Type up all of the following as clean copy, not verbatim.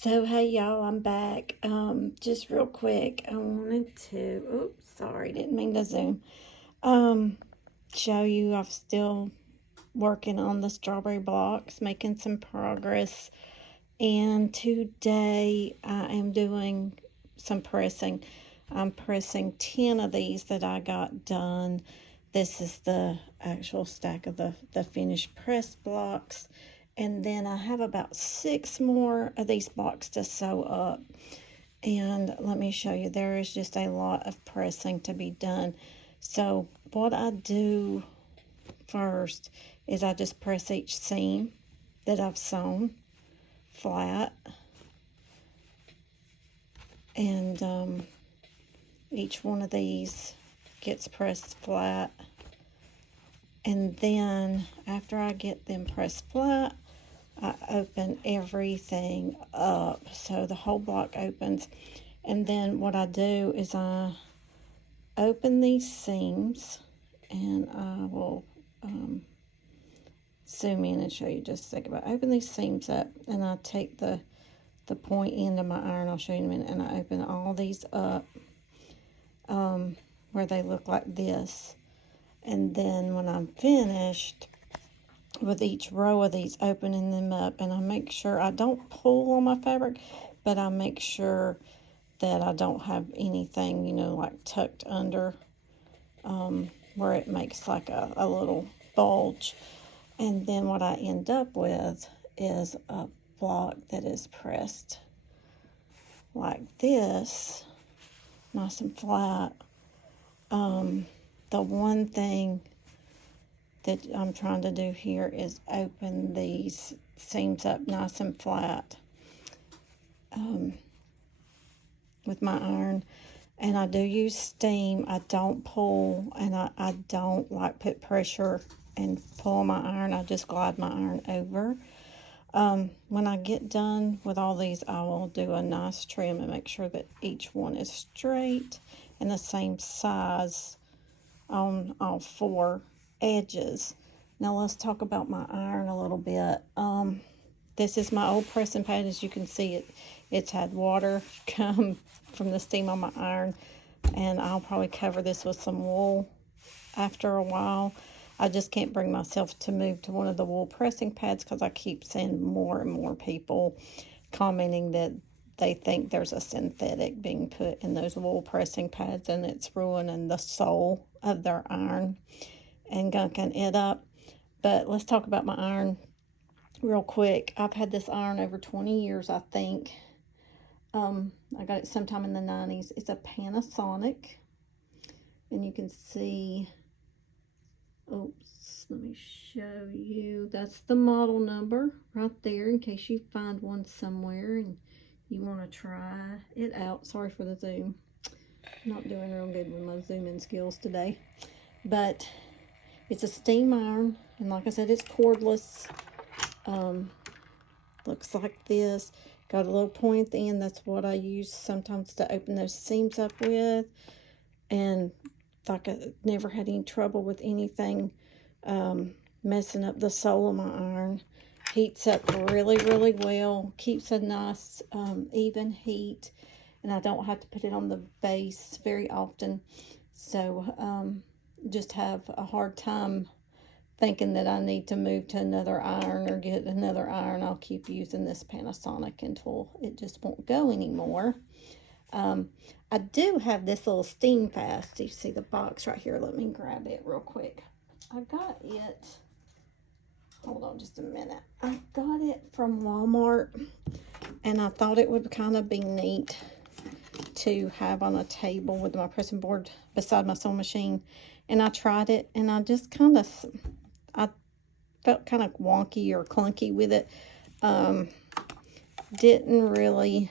So hey y'all, I'm back. Just real quick, I wanted to, oops, sorry, didn't mean to zoom. Show you I'm still working on the strawberry blocks, making some progress. And today I am doing some pressing. I'm pressing 10 of these that I got done. This is the actual stack of the finished press blocks. And then I have about 6 more of these blocks to sew up. And let me show you, there is just a lot of pressing to be done. So what I do first is I just press each seam that I've sewn flat. And each one of these gets pressed flat. And then after I get them pressed flat, I open everything up, so the whole block opens. And then what I do is I open these seams, and I will zoom in and show you just a second. But I open these seams up, and I take the point end of my iron, I'll show you in a minute, and I open all these up where they look like this. And then when I'm finished with each row of these, opening them up, and I make sure I don't pull on my fabric, but I make sure that I don't have anything, you know, like tucked under where it makes like a little bulge. And then what I end up with is a block that is pressed like this, nice and flat. The one thing that I'm trying to do here is open these seams up nice and flat with my iron. And I do use steam. I don't pull, and I don't like put pressure and pull my iron. I just glide my iron over. When I get done with all these, I will do a nice trim and make sure that each one is straight and the same size on all 4 edges. Now let's talk about my iron a little bit. This is my old pressing pad. As you can see, it's had water come from the steam on my iron, and I'll probably cover this with some wool after a while. I just can't bring myself to move to one of the wool pressing pads because I keep seeing more and more people commenting that they think there's a synthetic being put in those wool pressing pads, and it's ruining the soul of their iron and gunking it up. But let's talk about my iron real quick. I've had this iron over 20 years, I think. I got it sometime in the 90s. It's a Panasonic, and you can see, oops, let me show you. That's the model number right there in case you find one somewhere and you want to try it out. Sorry for the zoom. I'm not doing real good with my zooming skills today. But it's a steam iron, and like I said, it's cordless. Looks like this. Got a little point at the end. That's what I use sometimes to open those seams up with. And like I never had any trouble with anything messing up the sole of my iron. Heats up really, really well. Keeps a nice even heat. And I don't have to put it on the base very often. So just have a hard time thinking that I need to move to another iron or get another iron. I'll keep using this Panasonic until it just won't go anymore. I do have this little steam fast. You see the box right here. Let me grab it real quick. I got it, hold on just a minute. I got it from Walmart, and I thought it would kind of be neat to have on a table with my pressing board beside my sewing machine. And I tried it, and I just I felt kind of wonky or clunky with it. Didn't really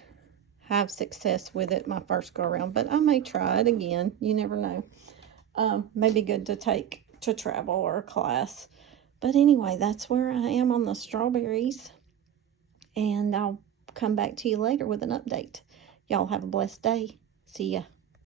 have success with it my first go around, but I may try it again. You never know. Maybe good to take to travel or a class. But anyway, that's where I am on the strawberries, and I'll come back to you later with an update. Y'all have a blessed day. See ya.